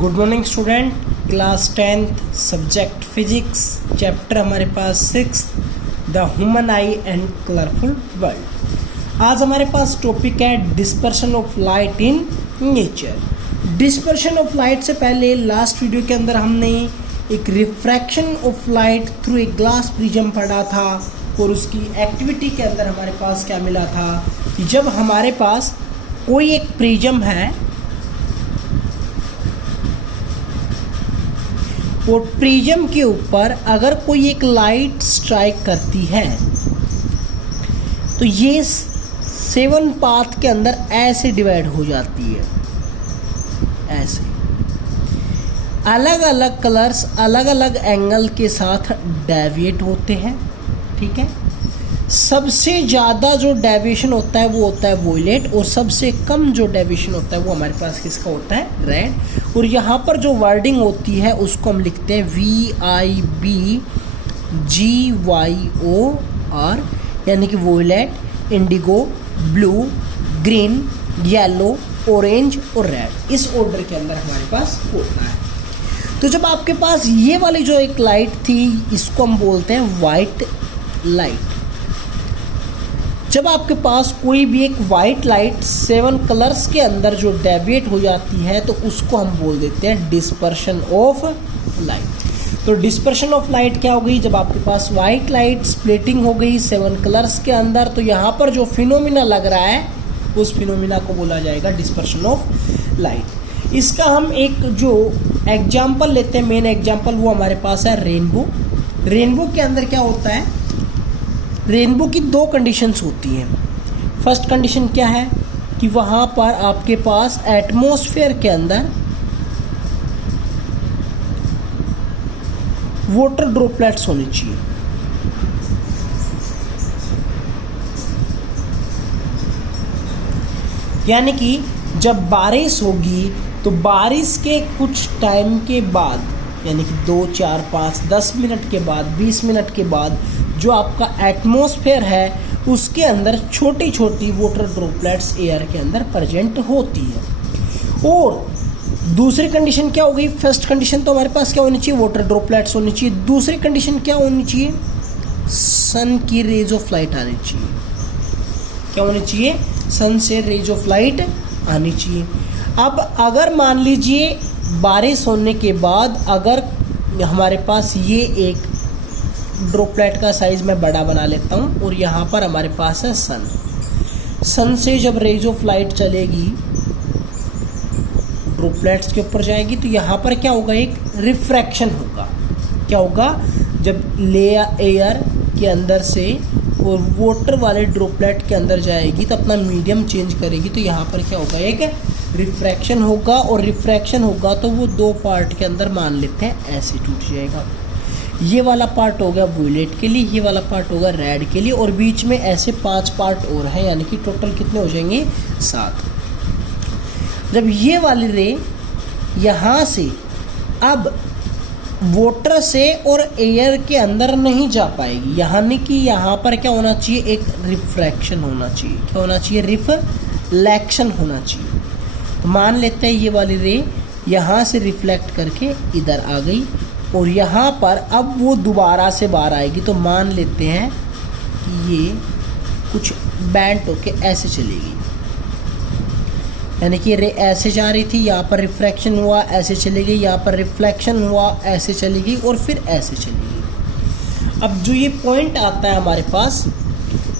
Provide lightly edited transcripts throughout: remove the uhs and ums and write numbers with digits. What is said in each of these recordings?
Good morning student. Class 10th subject physics, chapter हमारे पास 6 the human I and colourful world. आज हमारे पास topic है dispersion of light in nature. Dispersion of light से पहले last video के अंदर हमने एक refraction of light through a glass prism पढ़ा था और उसकी एक्टिविटी के अंदर हमारे पास क्या मिला था कि जब हमारे पास कोई एक प्रिज्म है और प्रिज्म के ऊपर अगर कोई एक लाइट स्ट्राइक करती है तो ये 7 पाथ के अंदर ऐसे डिवाइड हो जाती है। ऐसे अलग अलग कलर्स अलग अलग एंगल के साथ डेविएट होते हैं। ठीक है, सबसे ज़्यादा जो डेविएशन होता है वो होता है वोयलेट और सबसे कम जो डेविएशन होता है वो हमारे पास किसका होता है, रेड। और यहाँ पर जो वर्डिंग होती है उसको हम लिखते हैं VIBGYOR, यानी कि violet, indigo, blue, green, yellow, orange और रेड। इस ऑर्डर के अंदर हमारे पास होता है। तो जब आपके पास ये वाली जो एक लाइट थी इसको हम बोलते हैं वाइट लाइट। जब आपके पास कोई भी एक वाइट लाइट 7 कलर्स के अंदर जो डेविएट हो जाती है तो उसको हम बोल देते हैं डिस्पर्शन ऑफ लाइट। तो डिस्पर्शन ऑफ लाइट क्या हो गई, जब आपके पास वाइट लाइट स्प्लिटिंग हो गई 7 कलर्स के अंदर तो यहाँ पर जो फिनोमिना लग रहा है उस फिनोमिना को बोला जाएगा डिस्पर्शन ऑफ लाइट। इसका हम एक जो एग्जाम्पल लेते हैं, मेन एग्जाम्पल वो हमारे पास है रेनबो। रेनबो के अंदर क्या होता है, रेनबो की 2 कंडीशंस होती हैं। फर्स्ट कंडीशन क्या है कि वहाँ पर आपके पास एटमॉस्फेयर के अंदर वाटर ड्रॉपलेट्स होनी चाहिए। यानी कि जब बारिश होगी तो बारिश के कुछ टाइम के बाद, यानी कि 2, 4, 5, 10 मिनट के बाद, 20 मिनट के बाद जो आपका एटमॉस्फेयर है उसके अंदर छोटी छोटी वाटर ड्रॉपलेट्स एयर के अंदर प्रेजेंट होती है। और दूसरी कंडीशन क्या हो गई, फर्स्ट कंडीशन तो हमारे पास क्या होनी चाहिए, वाटर ड्रॉपलेट्स होनी चाहिए। दूसरी कंडीशन क्या होनी चाहिए, सन की रेज ऑफ लाइट आनी चाहिए। क्या होनी चाहिए, सन से रेज ऑफ लाइट आनी चाहिए। अब अगर मान लीजिए बारिश होने के बाद अगर हमारे पास ये एक ड्रॉपलेट का साइज़ मैं बड़ा बना लेता हूँ और यहाँ पर हमारे पास है सन। सन से जब रेज ऑफ लाइट चलेगी ड्रॉपलेट्स के ऊपर जाएगी तो यहाँ पर क्या होगा, एक रिफ्रैक्शन होगा। क्या होगा, जब एयर के अंदर से और वाटर वाले ड्रॉपलेट के अंदर जाएगी तो अपना मीडियम चेंज करेगी तो यहाँ पर क्या होगा, एक रिफ्रैक्शन होगा। और रिफ्रैक्शन होगा तो वो 2 पार्ट के अंदर मान लेते हैं ऐसे टूट जाएगा। ये वाला पार्ट हो गया वोयलेट के लिए, ये वाला पार्ट होगा रेड के लिए और बीच में ऐसे 5 पार्ट और हैं, यानी कि टोटल कितने हो जाएंगे, 7। जब ये वाली रे यहाँ से अब वाटर से और एयर के अंदर नहीं जा पाएगी, यानी कि यहाँ पर क्या होना चाहिए, एक रिफ्रैक्शन होना चाहिए। क्या होना चाहिए, रिफ्लेक्शन होना चाहिए। तो मान लेते हैं ये वाली रे यहाँ से रिफ्लेक्ट करके इधर आ गई और यहाँ पर अब वो दोबारा से बाहर आएगी तो मान लेते हैं कि ये कुछ बैंड होके ऐसे चलेगी। यानी कि रे ऐसे जा रही थी, यहाँ पर रिफ्रैक्शन हुआ, ऐसे चली गई, यहाँ पर रिफ्लेक्शन हुआ, ऐसे चली गई और फिर ऐसे चली गई। अब जो ये पॉइंट आता है हमारे पास,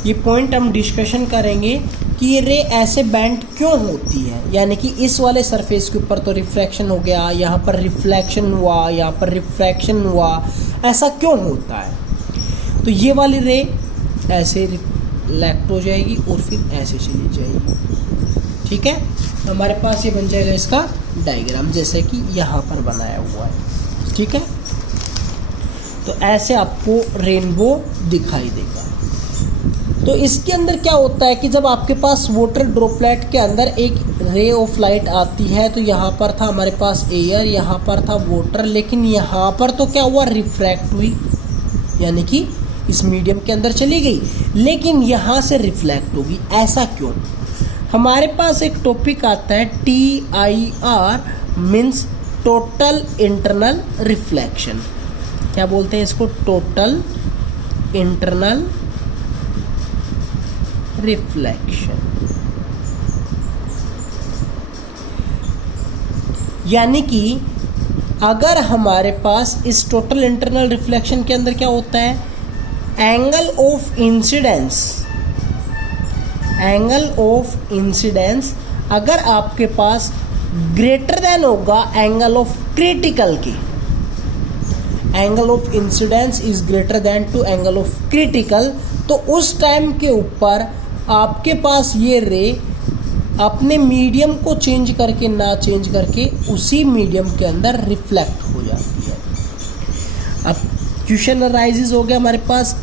ये पॉइंट हम डिस्कशन करेंगे कि ये रे ऐसे बैंड क्यों होती है। यानी कि इस वाले सरफेस के ऊपर तो रिफ्रैक्शन हो गया, यहाँ पर रिफ्लेक्शन हुआ, यहाँ पर रिफ्रैक्शन हुआ, ऐसा क्यों होता है। तो ये वाली रे ऐसे रिफ्लेक्ट हो जाएगी और फिर ऐसे चली जाएगी। ठीक है, हमारे पास ये बन जाएगा इसका डायग्राम जैसे कि यहाँ पर बनाया हुआ है। ठीक है, तो ऐसे आपको रेनबो दिखाई देगा। तो इसके अंदर क्या होता है कि जब आपके पास वाटर ड्रॉपलेट के अंदर एक रे ऑफ लाइट आती है तो यहाँ पर था हमारे पास एयर, यहाँ पर था वाटर, लेकिन यहाँ पर तो क्या हुआ, रिफ्रैक्ट हुई, यानी कि इस मीडियम के अंदर चली गई, लेकिन यहाँ से रिफ्लेक्ट होगी। ऐसा क्यों, हमारे पास एक टॉपिक आता है TIR means total internal reflection. क्या बोलते हैं इसको? Total internal reflection. यानी कि अगर हमारे पास इस टोटल इंटरनल रिफ्लेक्शन के अंदर क्या होता है, angle of incidence, angle of incidence अगर आपके पास ग्रेटर देन होगा एंगल ऑफ क्रिटिकल के, angle of incidence is greater than to angle of critical, तो उस टाइम के ऊपर आपके पास ये रे अपने मीडियम को चेंज करके ना चेंज करके उसी मीडियम के अंदर रिफ्लेक्ट हो जाती है। अब क्वेश्चन अराइजेस हो गया हमारे पास,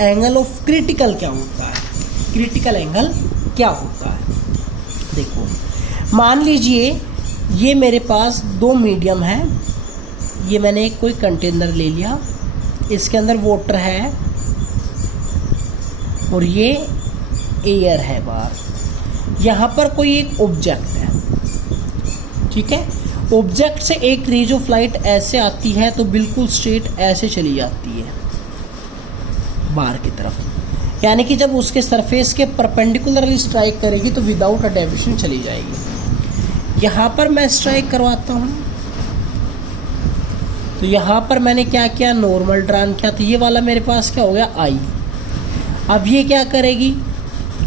एंगल ऑफ क्रिटिकल क्या होता है, क्रिटिकल एंगल क्या होता है। देखो मान लीजिए ये मेरे पास दो मीडियम है, ये मैंने एक कोई कंटेनर ले लिया, इसके अंदर वाटर है और ये एयर है बाहर, यहाँ पर कोई एक ऑब्जेक्ट है, ठीक है। ऑब्जेक्ट से एक रेज ऑफ लाइट ऐसे आती है तो बिल्कुल स्ट्रेट ऐसे चली जाती है बाहर की तरफ, यानी कि जब उसके सरफेस के परपेंडिकुलरली स्ट्राइक करेगी तो विदाउट अ डेविएशन चली जाएगी। यहाँ पर मैं स्ट्राइक करवाता हूँ, तो यहाँ पर मैंने क्या किया, नॉर्मल ड्रान किया, तो ये वाला मेरे पास क्या हो गया, आई। अब ये क्या करेगी,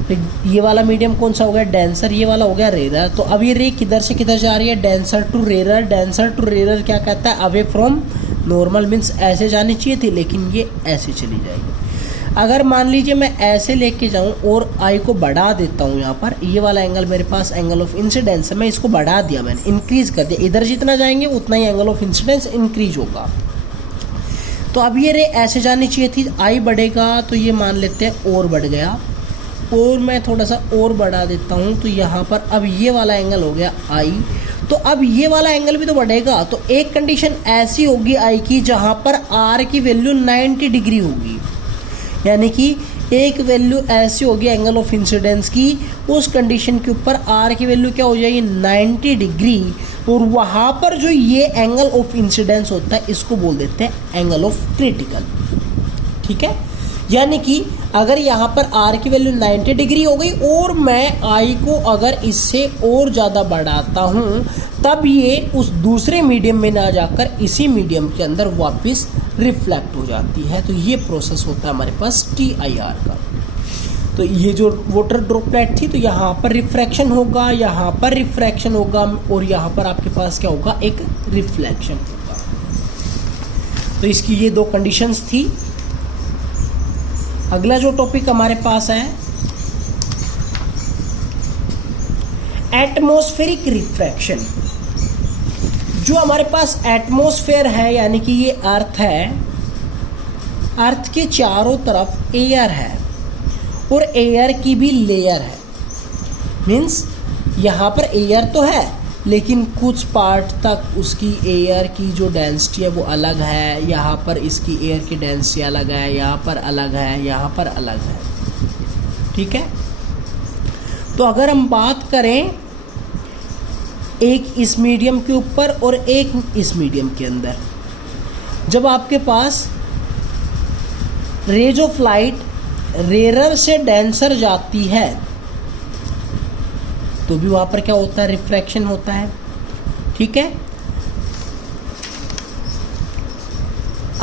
तो ये वाला मीडियम कौन सा हो गया, डेंसर, ये वाला हो गया रेरर। तो अब ये रे किधर से किधर जा रही है, denser to rarer. Denser to rarer क्या कहता है, अवे फ्रॉम नॉर्मल, मीन्स ऐसे जानी चाहिए थी लेकिन ये ऐसे चली जाएगी। अगर मान लीजिए मैं ऐसे लेके जाऊं और आई को बढ़ा देता हूं, यहाँ पर ये वाला एंगल मेरे पास एंगल ऑफ इंसिडेंस है, मैं इसको बढ़ा दिया, मैंने इंक्रीज कर दिया, इधर जितना जाएंगे उतना ही एंगल ऑफ इंसिडेंस इंक्रीज होगा। तो अब ये रे ऐसे जानी चाहिए थी, आई बढ़ेगा तो ये मान लेते हैं और बढ़ गया, और मैं थोड़ा सा और बढ़ा देता हूँ तो यहाँ पर अब ये वाला एंगल हो गया आई। तो अब ये वाला एंगल भी तो बढ़ेगा, तो एक कंडीशन ऐसी होगी आई की जहाँ पर आर की वैल्यू 90 डिग्री होगी, यानी कि एक वैल्यू ऐसी होगी एंगल ऑफ इंसिडेंस की, उस कंडीशन के ऊपर आर की वैल्यू क्या हो जाएगी, 90 डिग्री, और वहाँ पर जो ये एंगल ऑफ इंसिडेंस होता है इसको बोल देते हैं एंगल ऑफ क्रिटिकल, ठीक है। यानी कि अगर यहाँ पर आर की वैल्यू 90 डिग्री हो गई और मैं आई को अगर इससे और ज़्यादा बढ़ाता हूँ, तब ये उस दूसरे मीडियम में ना जाकर इसी मीडियम के अंदर वापस रिफ्लेक्ट हो जाती है। तो ये प्रोसेस होता है हमारे पास TIR का। तो ये जो वाटर ड्रॉपलेट थी, तो यहाँ पर रिफ्रैक्शन होगा, यहाँ पर रिफ्रैक्शन होगा, और यहाँ पर आपके पास क्या होगा, एक रिफ्लेक्शन होगा। तो इसकी ये दो कंडीशंस थी। अगला जो टॉपिक हमारे पास है, एटमॉस्फेरिक रिफ्रैक्शन। जो हमारे पास एटमॉस्फेयर है, यानी कि ये अर्थ है, अर्थ के चारों तरफ एयर है और एयर की भी लेयर है, मीन्स यहाँ पर एयर तो है लेकिन कुछ पार्ट तक उसकी एयर की जो डेंसिटी है वो अलग है, यहाँ पर इसकी एयर की डेंसिटी अलग है, यहाँ पर अलग है, यहाँ पर अलग है, ठीक है। तो अगर हम बात करें एक इस मीडियम के ऊपर और एक इस मीडियम के अंदर, जब आपके पास रेज ऑफ लाइट रेरर से डेंसर जाती है तो भी वहाँ पर क्या होता है, रिफ्रैक्शन होता है, ठीक है।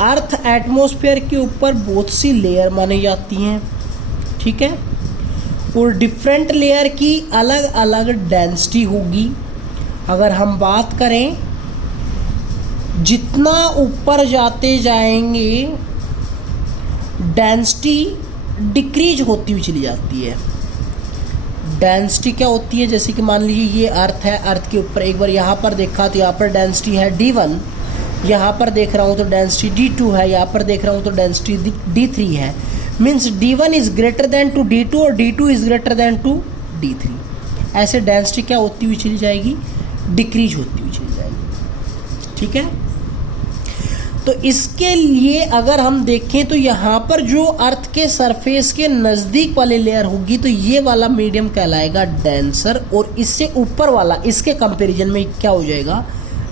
अर्थ एटमॉस्फेयर के ऊपर बहुत सी लेयर मानी जाती हैं, ठीक है, और डिफरेंट लेयर की अलग अलग डेंसिटी होगी। अगर हम बात करें, जितना ऊपर जाते जाएंगे डेंसिटी डिक्रीज होती हुई चली जाती है। डेंसिटी क्या होती है, जैसे कि मान लीजिए ये अर्थ है, अर्थ के ऊपर एक बार यहाँ पर देखा तो यहाँ पर डेंसिटी है D1, यहाँ पर देख रहा हूँ तो डेंसिटी D2 है, यहाँ पर देख रहा हूँ तो डेंसिटी D3 है, means D1 is greater than to D2 और D2 is greater than to D3। ऐसे डेंसिटी क्या होती हुई चली जाएगी, डिक्रीज होती हुई चली जाएगी, ठीक है। तो इसके लिए अगर हम देखें तो यहाँ पर जो अर्थ के सरफेस के नज़दीक वाली लेयर होगी तो ये वाला मीडियम कहलाएगा डेंसर, और इससे ऊपर वाला इसके कंपैरिजन में क्या हो जाएगा,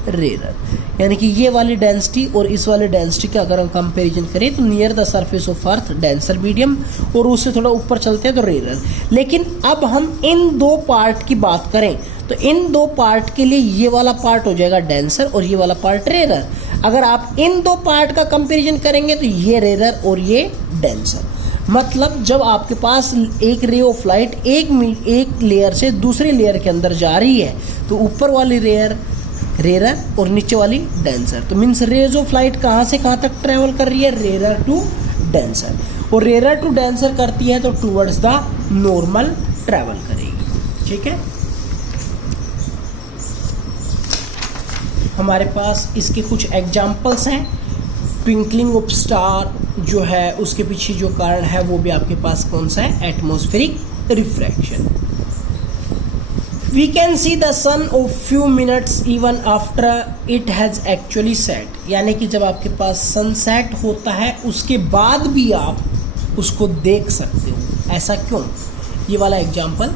रेयर। यानी कि ये वाली डेंसिटी और इस वाले डेंसिटी का अगर हम कंपैरिजन करें तो near the surface of earth denser medium, और उससे थोड़ा ऊपर चलते हैं तो रेयर। लेकिन अब हम इन दो पार्ट की बात करें तो इन दो पार्ट के लिए ये वाला पार्ट हो जाएगा डेंसर और ये वाला पार्ट रेयर। अगर आप इन दो पार्ट का कंपैरिजन करेंगे तो ये रेयर और ये डेंसर। मतलब जब आपके पास एक रे ऑफ लाइट एक लेयर से दूसरे लेयर के अंदर जा रही है तो ऊपर वाली रेयर और नीचे वाली डेंसर। तो मीन्स रेज ऑफ लाइट कहाँ से कहाँ तक ट्रेवल कर रही है, रेयर टू डेंसर, और रेयर टू डेंसर करती है तो टूवर्ड्स द नॉर्मल ट्रेवल करेगी। ठीक है, हमारे पास इसके कुछ एग्जाम्पल्स हैं। ट्विंकलिंग ऑफ स्टार जो है उसके पीछे जो कारण है वो भी आपके पास कौन सा है, atmospheric refraction. We can see the sun of few minutes even after it has actually set, यानी कि जब आपके पास सनसेट होता है उसके बाद भी आप उसको देख सकते हो। ऐसा क्यों? ये वाला एग्जाम्पल,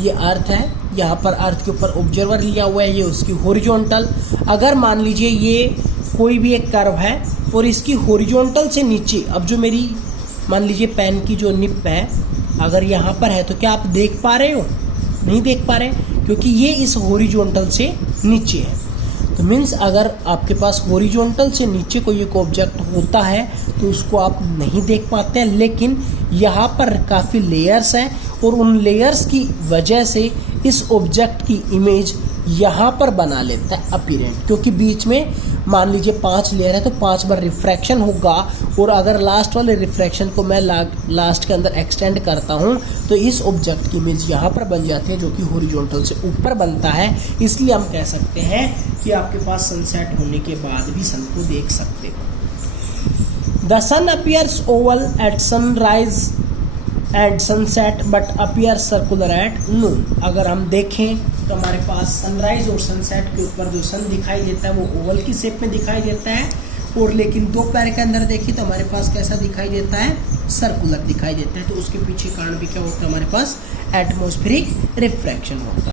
ये अर्थ है, यहाँ पर अर्थ के ऊपर ऑब्जर्वर लिया हुआ है, ये उसकी हॉरिजॉन्टल। अगर मान लीजिए ये कोई भी एक कर्व है और इसकी हॉरिजॉन्टल से नीचे, अब जो मेरी मान लीजिए पेन की जो निप है अगर यहाँ पर है तो क्या आप देख पा रहे हो? नहीं देख पा रहे, क्योंकि ये इस हॉरिजॉन्टल से नीचे है। तो मीन्स अगर आपके पास हॉरिजॉन्टल से नीचे कोई एक ऑब्जेक्ट होता है तो उसको आप नहीं देख पाते हैं, लेकिन यहाँ पर काफ़ी लेयर्स हैं और उन लेयर्स की वजह से इस ऑब्जेक्ट की इमेज यहाँ पर बना लेता है अपीरेंट, क्योंकि बीच में मान लीजिए 5 लेयर है तो 5 बार रिफ्रैक्शन होगा, और अगर लास्ट वाले रिफ्रैक्शन को मैं लास्ट के अंदर एक्सटेंड करता हूँ तो इस ऑब्जेक्ट की इमेज यहाँ पर बन जाती है जो कि हॉरिजॉन्टल से ऊपर बनता है। इसलिए हम कह सकते हैं कि आपके पास सनसेट होने के बाद भी सन को देख सकते हो। The sun appears oval at sunrise at sunset but appear circular at noon. अगर हम देखें तो हमारे पास सनराइज और सनसेट के ऊपर जो सन दिखाई देता है वो ओवल की शेप में दिखाई देता है, और लेकिन दोपहर के अंदर देखिए तो हमारे पास कैसा दिखाई देता है, सर्कुलर दिखाई देता है। तो उसके पीछे कारण भी क्या होता है, हमारे पास एटमॉस्फेरिक रिफ्रैक्शन होता है।